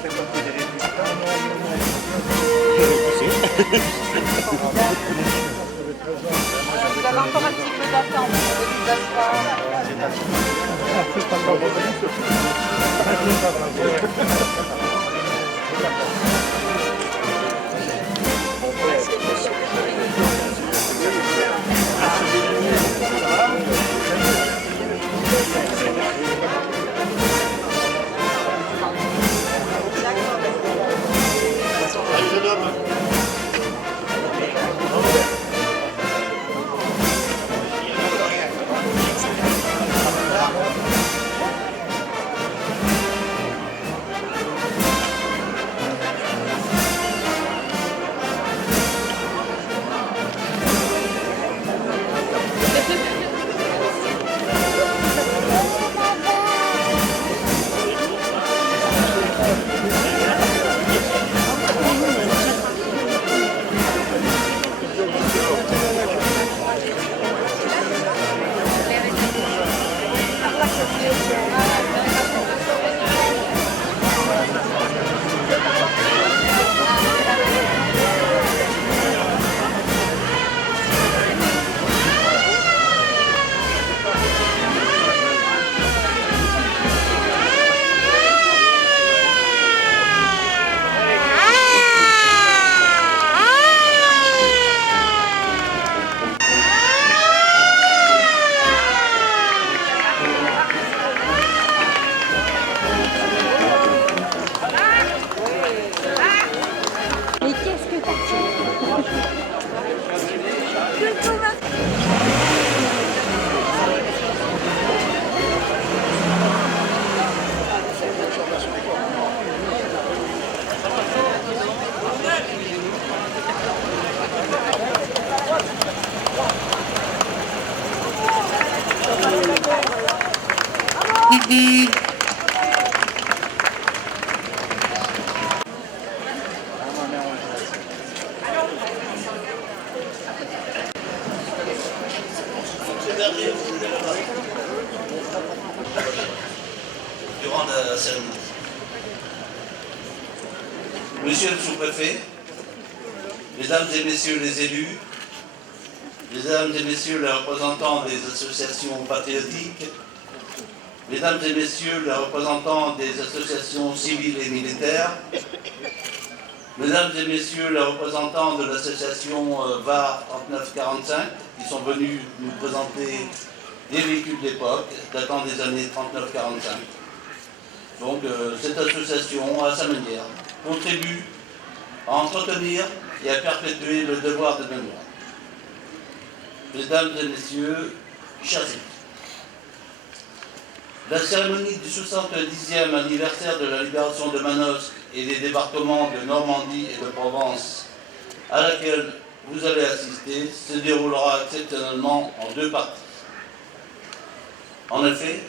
Vous avez encore un petit peu d'attente. Durant la cérémonie. Monsieur le sous-préfet, mesdames et messieurs les élus, mesdames et messieurs les représentants des associations patriotiques, mesdames et messieurs les représentants des associations civiles et militaires, mesdames et messieurs les représentants de l'association VAR 3945 qui sont venus nous présenter des véhicules d'époque datant des années 39-45. Donc cette association, à sa manière, contribue à entretenir et à perpétuer le devoir de mémoire. Mesdames et messieurs, chers amis, la cérémonie du 70e anniversaire de la libération de Manosque et des débarquements de Normandie et de Provence, à laquelle vous allez assister, se déroulera exceptionnellement en deux parties. En effet,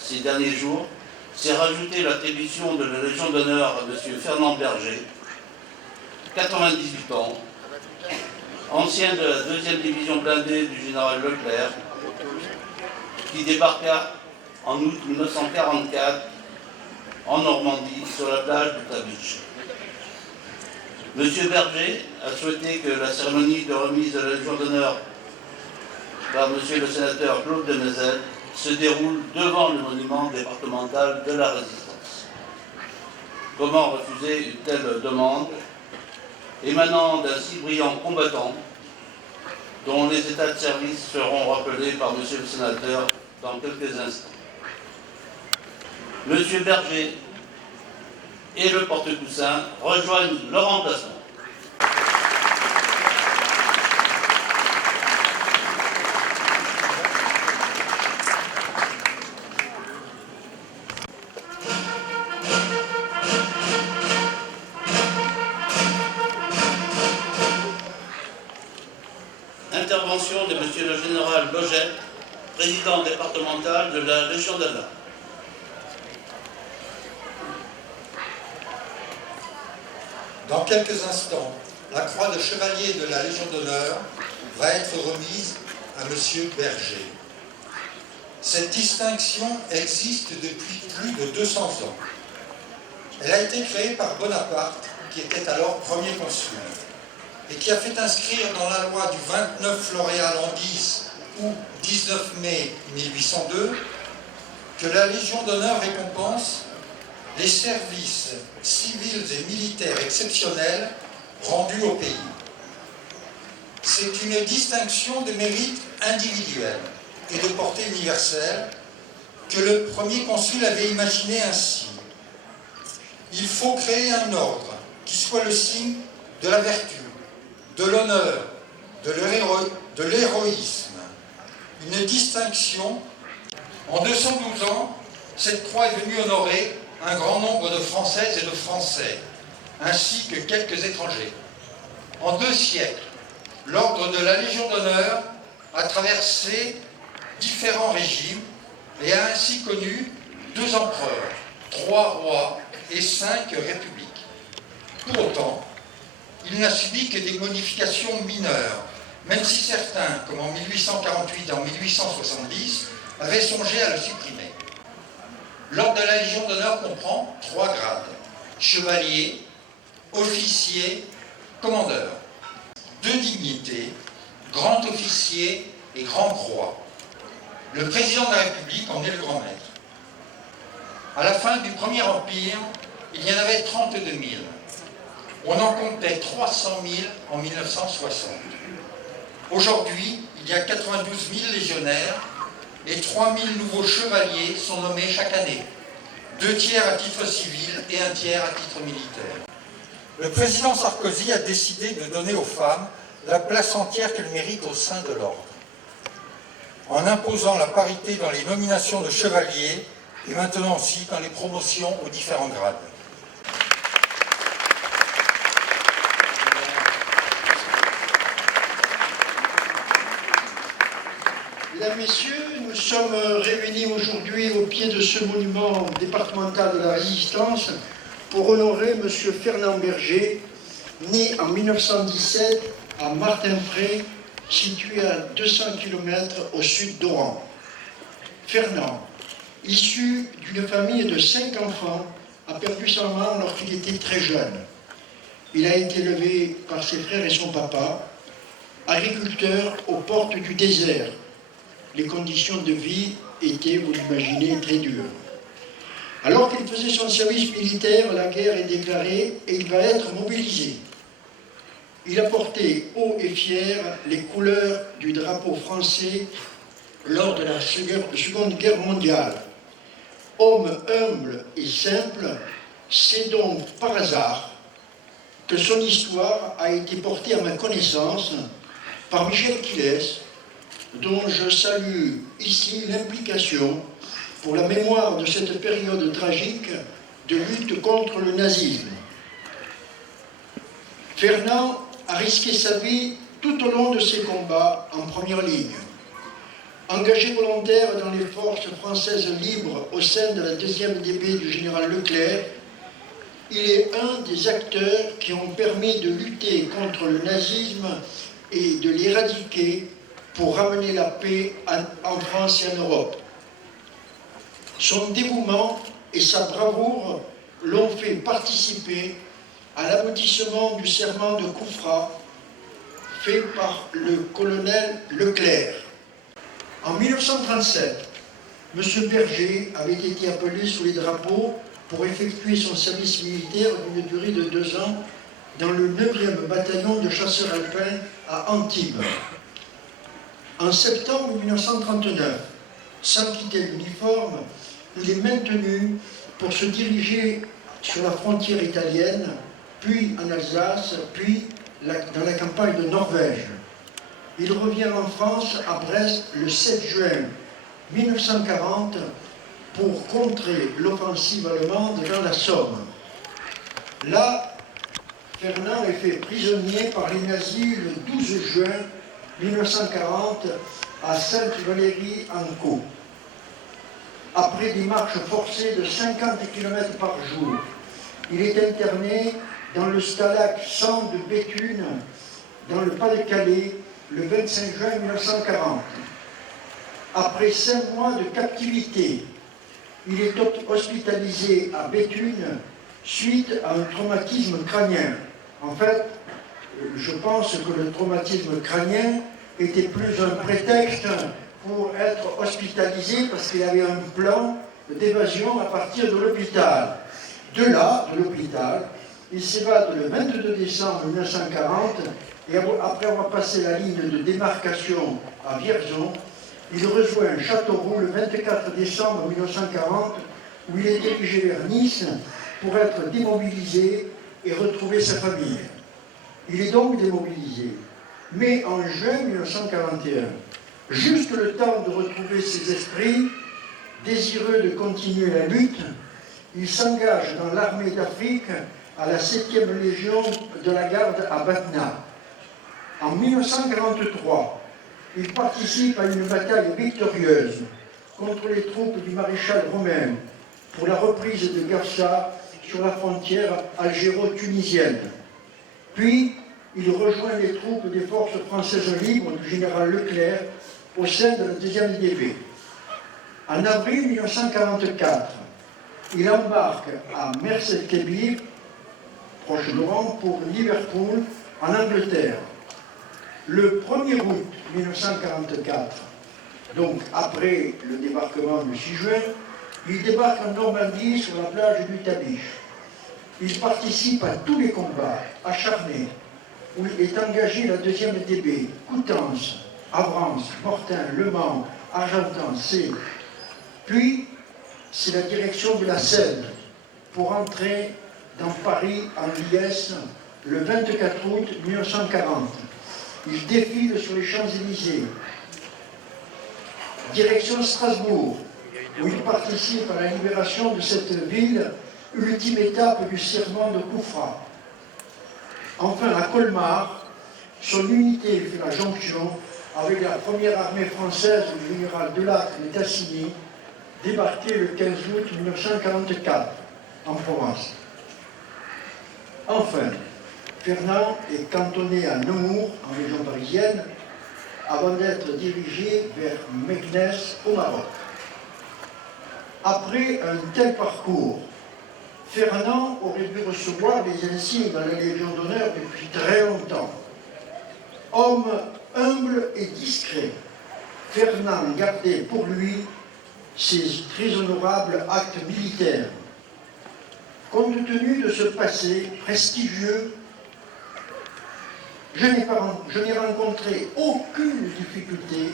ces derniers jours, s'est rajoutée l'attribution de la Légion d'honneur à M. Fernand Berger, 98 ans, ancien de la 2e division blindée du général Leclerc, qui débarqua en août 1944 en Normandie sur la plage de Tabiche. M. Berger a souhaité que la cérémonie de remise de la Légion d'honneur par M. le sénateur Claude de Mézel se déroule devant le monument départemental de la Résistance. Comment refuser une telle demande émanant d'un si brillant combattant dont les états de service seront rappelés par M. le sénateur dans quelques instants. M. Berger et le porte-coussin rejoignent leur emplacement. Intervention de M. le général Loget, président départemental de la Légion d'honneur. Dans quelques instants, la croix de chevalier de la Légion d'honneur va être remise à M. Berger. Cette distinction existe depuis plus de 200 ans. Elle a été créée par Bonaparte, qui était alors premier consul, et qui a fait inscrire dans la loi du 29 Floréal en 10 ou 19 mai 1802 que la Légion d'honneur récompense les services civils et militaires exceptionnels rendus au pays. C'est une distinction de mérite individuel et de portée universelle que le premier consul avait imaginé ainsi. Il faut créer un ordre qui soit le signe de la vertu, de l'honneur, de l'héroïsme. Une distinction. En 212 ans, cette croix est venue honorer un grand nombre de Françaises et de Français, ainsi que quelques étrangers. En 2 siècles, l'ordre de la Légion d'honneur a traversé différents régimes et a ainsi connu 2 empereurs, 3 rois et 5 républiques. Pour autant, il n'a subi que des modifications mineures, même si certains, comme en 1848 et en 1870, avaient songé à le supprimer. L'ordre de la Légion d'honneur comprend 3 grades: chevalier, officier, commandeur. 2 dignités, grand officier et grand croix. Le président de la République en est le grand maître. À la fin du Premier Empire, il y en avait 32 000. On en comptait 300 000 en 1960. Aujourd'hui, il y a 92 000 légionnaires et 3 000 nouveaux chevaliers sont nommés chaque année. 2 tiers à titre civil et 1 tiers à titre militaire. Le président Sarkozy a décidé de donner aux femmes la place entière qu'elles méritent au sein de l'ordre, en imposant la parité dans les nominations de chevaliers et maintenant aussi dans les promotions aux différents grades. Mesdames, Messieurs, nous sommes réunis aujourd'hui au pied de ce monument départemental de la Résistance pour honorer M. Fernand Berger, né en 1917 à Martinpré, situé à 200 km au sud d'Oran. Fernand, issu d'une famille de 5 enfants, a perdu sa maman lorsqu'il était très jeune. Il a été élevé par ses frères et son papa, agriculteur aux portes du désert. Les conditions de vie étaient, vous l'imaginez, très dures. Alors qu'il faisait son service militaire, la guerre est déclarée et il va être mobilisé. Il a porté haut et fier les couleurs du drapeau français lors de la Seconde Guerre mondiale. Homme humble et simple, c'est donc par hasard que son histoire a été portée à ma connaissance par Michel Quilès, dont je salue ici l'implication pour la mémoire de cette période tragique de lutte contre le nazisme. Fernand a risqué sa vie tout au long de ses combats en première ligne. Engagé volontaire dans les forces françaises libres au sein de la 2e DB du général Leclerc, il est un des acteurs qui ont permis de lutter contre le nazisme et de l'éradiquer pour ramener la paix en France et en Europe. Son dévouement et sa bravoure l'ont fait participer à l'aboutissement du serment de Koufra fait par le colonel Leclerc. En 1937, M. Berger avait été appelé sous les drapeaux pour effectuer son service militaire d'une durée de 2 ans dans le 9e bataillon de chasseurs alpins à Antibes. En septembre 1939, sans quitter l'uniforme, il est maintenu pour se diriger sur la frontière italienne, puis en Alsace, puis dans la campagne de Norvège. Il revient en France à Brest le 7 juin 1940 pour contrer l'offensive allemande dans la Somme. Là, Fernand est fait prisonnier par les nazis le 12 juin 1940 à Sainte-Valérie-en-Caux. Après des marches forcées de 50 km par jour, il est interné dans le Stalag 100 de Béthune, dans le Pas-de-Calais, le 25 juin 1940. Après 5 mois de captivité, il est hospitalisé à Béthune suite à un traumatisme crânien. En fait, je pense que le traumatisme crânien était plus un prétexte pour être hospitalisé parce qu'il avait un plan d'évasion à partir de l'hôpital. De là, de l'hôpital, il s'évade le 22 décembre 1940 et après avoir passé la ligne de démarcation à Vierzon, il rejoint Châteauroux le 24 décembre 1940 où il est dirigé vers Nice pour être démobilisé et retrouver sa famille. Il est donc démobilisé. Mais en juin 1941, juste le temps de retrouver ses esprits, désireux de continuer la lutte, il s'engage dans l'armée d'Afrique à la 7e Légion de la Garde à Batna. En 1943, il participe à une bataille victorieuse contre les troupes du maréchal Romain pour la reprise de Garça sur la frontière algéro-tunisienne. Puis, il rejoint les troupes des forces françaises libres du général Leclerc au sein de la 2e IDP. En avril 1944, il embarque à Merset-Kébir, proche d'Oran, pour Liverpool, en Angleterre. Le 1er août 1944, donc après le débarquement du 6 juin, il débarque en Normandie sur la plage du Tabiche. Il participe à tous les combats acharnés où est engagé la 2e DB, Coutances, Avranches, Mortain, Le Mans, Argentan, C. Puis, c'est la direction de la Seine pour entrer dans Paris en liesse le 24 août 1940. Il défile sur les Champs-Élysées. Direction Strasbourg, où il participe à la libération de cette ville, ultime étape du serment de Koufra. Enfin, à Colmar, son unité fait la jonction avec la première armée française du général Delacre et Tassigny, débarquée le 15 août 1944 en Provence. Enfin, Fernand est cantonné à Nemours, en région parisienne, avant d'être dirigé vers Meknès, au Maroc. Après un tel parcours, Fernand aurait dû recevoir des insignes dans la Légion d'honneur depuis très longtemps. Homme humble et discret, Fernand gardait pour lui ses très honorables actes militaires. Compte tenu de ce passé prestigieux, je n'ai rencontré aucune difficulté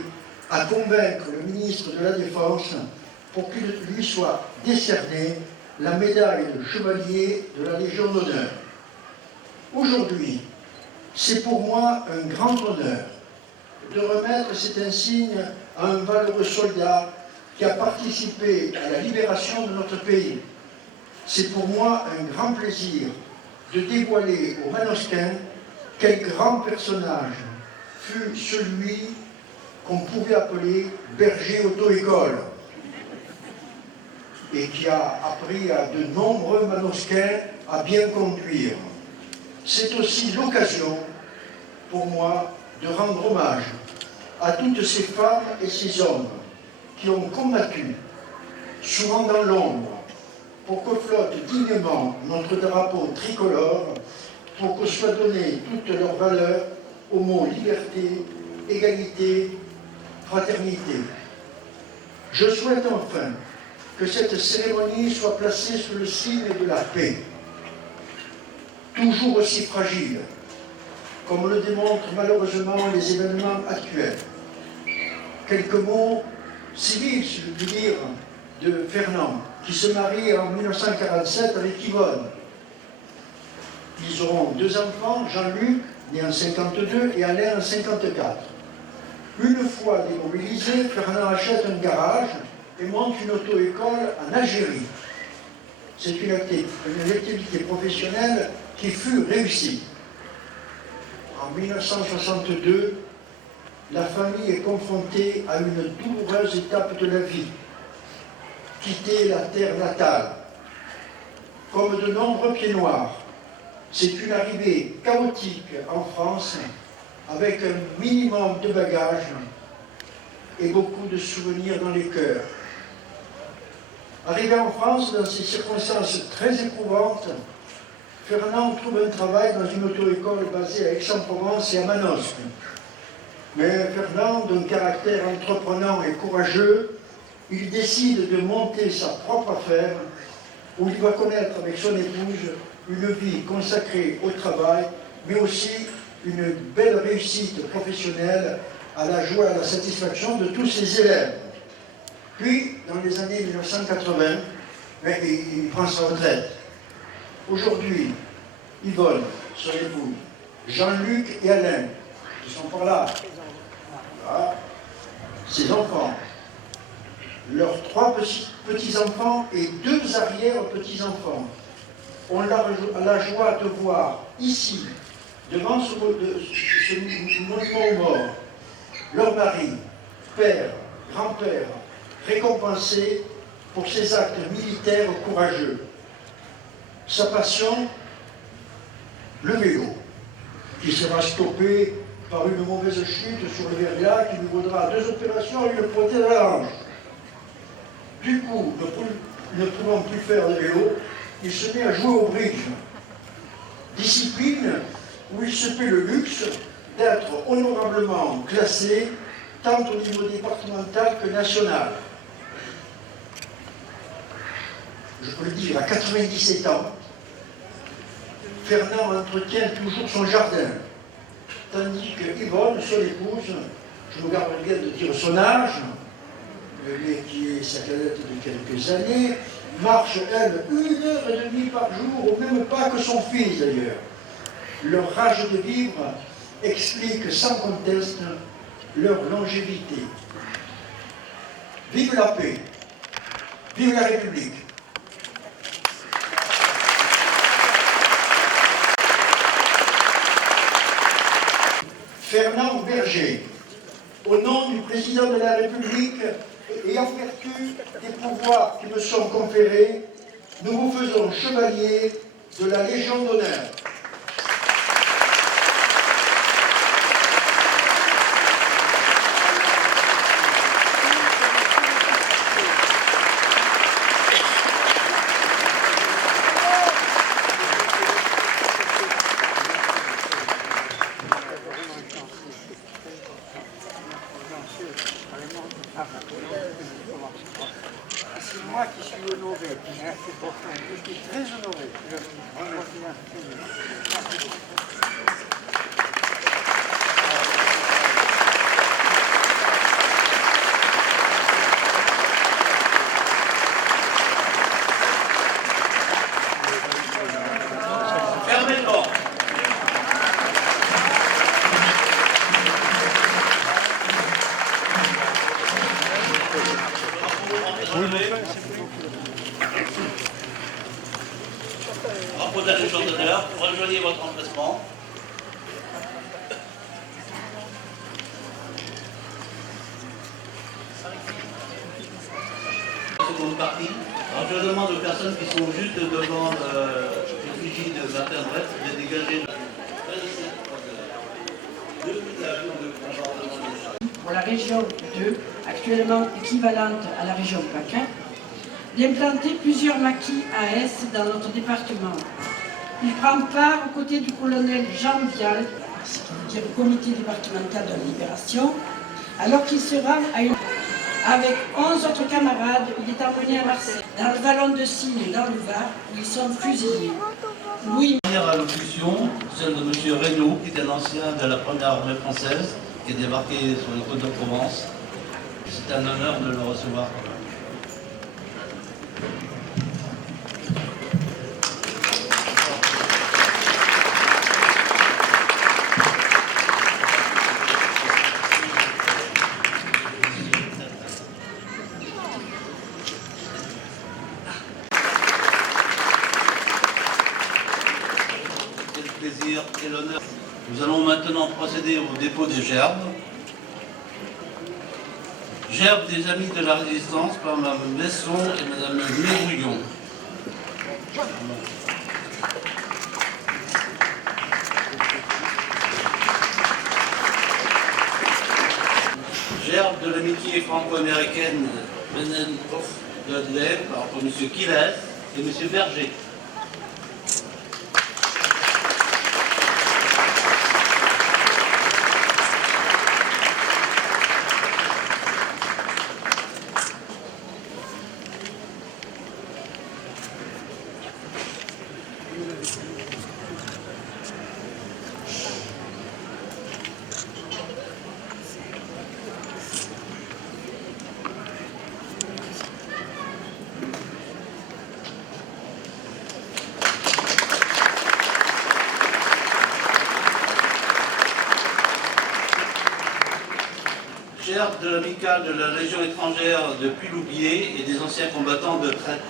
à convaincre le ministre de la Défense pour qu'il lui soit décerné la médaille de chevalier de la Légion d'honneur. Aujourd'hui, c'est pour moi un grand honneur de remettre cet insigne à un valeureux soldat qui a participé à la libération de notre pays. C'est pour moi un grand plaisir de dévoiler aux Manosquins quel grand personnage fut celui qu'on pouvait appeler berger auto-école et qui a appris à de nombreux Manosquins à bien conduire. C'est aussi l'occasion pour moi de rendre hommage à toutes ces femmes et ces hommes qui ont combattu, souvent dans l'ombre, pour que flotte dignement notre drapeau tricolore, pour que soit donnée toute leur valeur aux mots liberté, égalité, fraternité. Je souhaite enfin que cette cérémonie soit placée sous le signe de la paix, toujours aussi fragile, comme le démontrent malheureusement les événements actuels. Quelques mots civils, si je puis dire, de Fernand, qui se marie en 1947 avec Yvonne. Ils auront 2 enfants, Jean-Luc, né en 52, et Alain en 54. Une fois démobilisé, Fernand achète un garage et monte une auto-école en Algérie. C'est une activité professionnelle qui fut réussie. En 1962, la famille est confrontée à une douloureuse étape de la vie. Quitter la terre natale. Comme de nombreux pieds noirs, c'est une arrivée chaotique en France avec un minimum de bagages et beaucoup de souvenirs dans les cœurs. Arrivé en France, dans ces circonstances très éprouvantes, Fernand trouve un travail dans une auto-école basée à Aix-en-Provence et à Manosque. Mais Fernand, d'un caractère entreprenant et courageux, il décide de monter sa propre affaire où il va connaître avec son épouse une vie consacrée au travail, mais aussi une belle réussite professionnelle à la joie et à la satisfaction de tous ses élèves. Puis, dans les années 1980, il prend sa retraite. Aujourd'hui, Yvonne, son épouse, Jean-Luc et Alain, qui sont par là, voilà, ses enfants, leurs 3 petits-enfants et 2 arrière-petits-enfants ont la joie de voir ici, devant ce monument aux morts, leur mari, père, grand-père, récompensés pour ces actes militaires courageux. Sa passion, le vélo, qui sera stoppé par une mauvaise chute sur le verglas qui lui vaudra 2 opérations et une prothèse à la hanche. Du coup, ne pouvant plus faire de vélo, il se met à jouer au bridge. Discipline où il se fait le luxe d'être honorablement classé tant au niveau départemental que national. Je peux le dire, à 97 ans, Fernand entretient toujours son jardin, tandis que Yvonne, son épouse, je me garde bien de dire son âge, mais qui est sa cadette de quelques années, marche, elle, 1h30 par jour, au même pas que son fils d'ailleurs. Leur rage de vivre explique sans conteste leur longévité. Vive la paix, vive la République. Fernand Berger, au nom du président de la République et en vertu des pouvoirs qui me sont conférés, nous vous faisons chevalier de la Légion d'honneur. C'est moi qui suis honoré, c'est pour ça, je suis très honoré. Fermez le banc. Drapeau de la Légion d'honneur, rejoignez votre emplacement. Seconde partie. Alors je demande aux personnes qui sont juste devant l'effigie de Martin Brett de dégager pour la région 2, actuellement équivalente à la région PACA, d'implanter plusieurs maquis AS dans notre département. Il prend part aux côtés du colonel Jean Vial, ce qui veut dire le comité départemental de la libération, alors qu'il se rend à une... Avec 11 autres camarades, il est emmené à Marseille, dans le vallon de Cygne, dans le Var, où ils sont fusillés. Louis... Première allocution, celle de M. Reynaud, qui était l'ancien de la première armée française, qui est débarqué sur les côtes de Provence. C'est un honneur de le recevoir. Quel plaisir, quel honneur. Nous allons maintenant procéder au dépôt des gerbes. Gerbes des Amis de la Résistance par Mme Besson et Mme Mébrouillon. Gerbe de l'amitié franco-américaine Benenhoff d'Adelaide par M. Quiles et M. Berger. Chers de l'amicale de la Légion étrangère de Puy-Loubier et des anciens combattants de traite.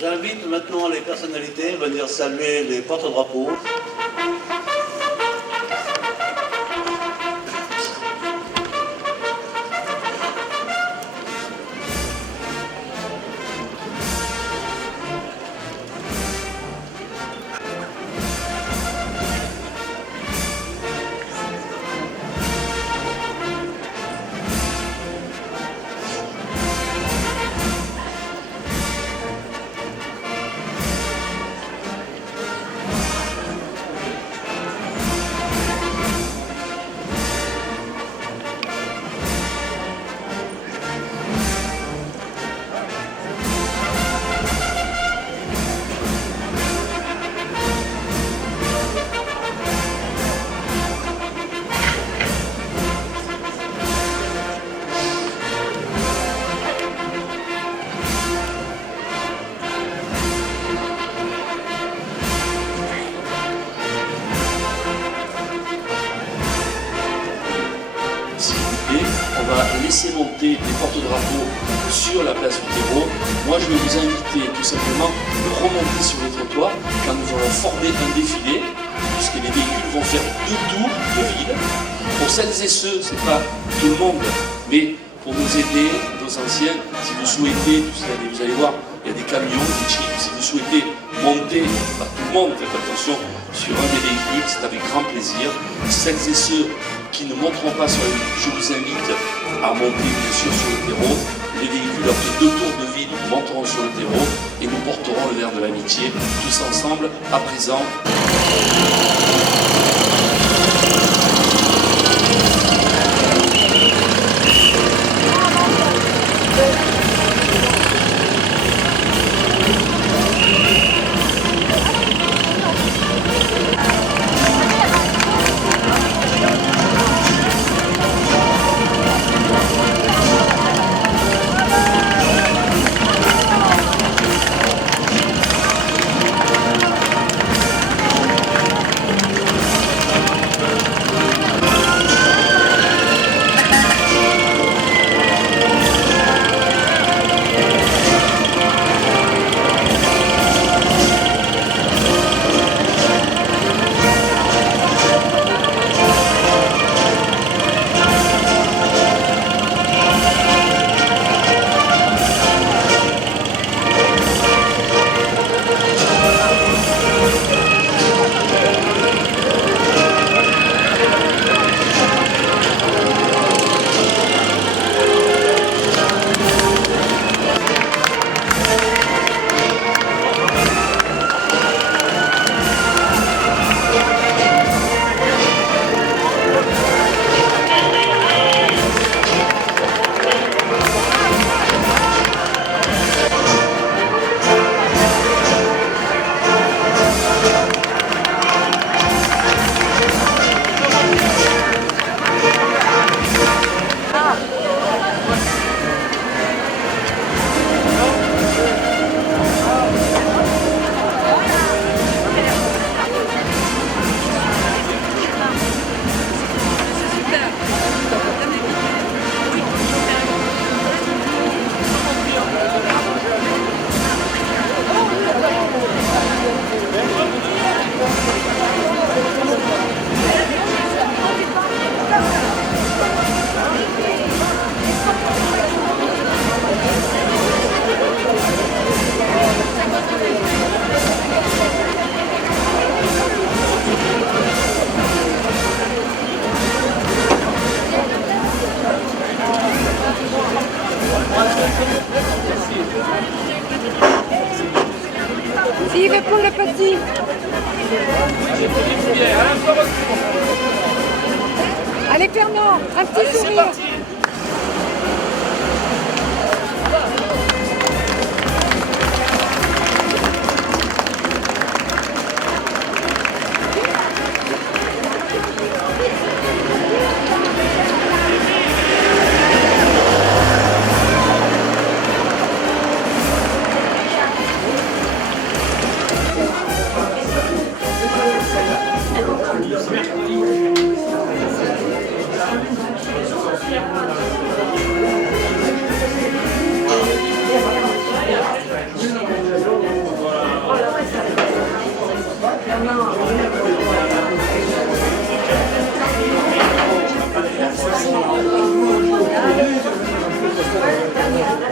J'invite maintenant les personnalités à venir saluer les porte-drapeaux. Laisser monter des porte-drapeaux sur la place du terreau. Moi, je vais vous inviter tout simplement à remonter sur les trottoirs quand nous allons former un défilé puisque les véhicules vont faire 2 tours de ville. Pour celles et ceux, c'est pas tout le monde, mais pour nous aider, nos anciens, si vous souhaitez, vous allez voir, il y a des camions, des jeeps, si vous souhaitez monter, pas tout le monde, faites attention, sur un des véhicules, c'est avec grand plaisir. Celles et ceux qui ne monteront pas sur les véhicules, je vous invite à monter bien sûr sur le terreau. Les véhicules, après 2 tours de ville, monteront sur le terreau et nous porterons le verre de l'amitié tous ensemble, à présent. Vive pour le petit. Allez Fernand, un petit sourire.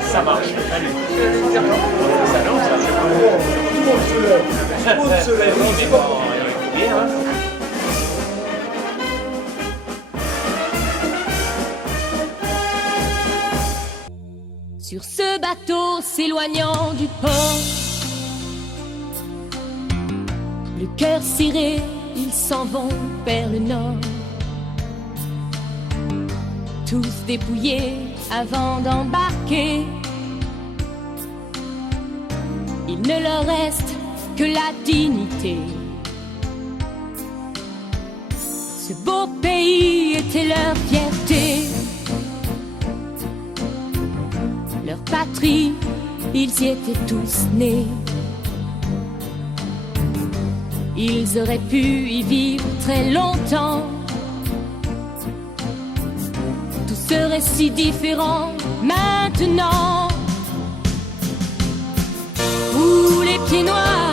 Ça marche. Allez. Ça non, ça marche. Tout le monde se lève. Tout le monde se lève. On dit pas. Sur ce bateau s'éloignant du port, le cœur serré, ils s'en vont vers le nord. Tous dépouillés avant d'embarquer, il ne leur reste que la dignité. Ce beau pays était leur fierté, leur patrie, ils y étaient tous nés. Ils auraient pu y vivre très longtemps. Tout serait si différent maintenant. Où les pieds noirs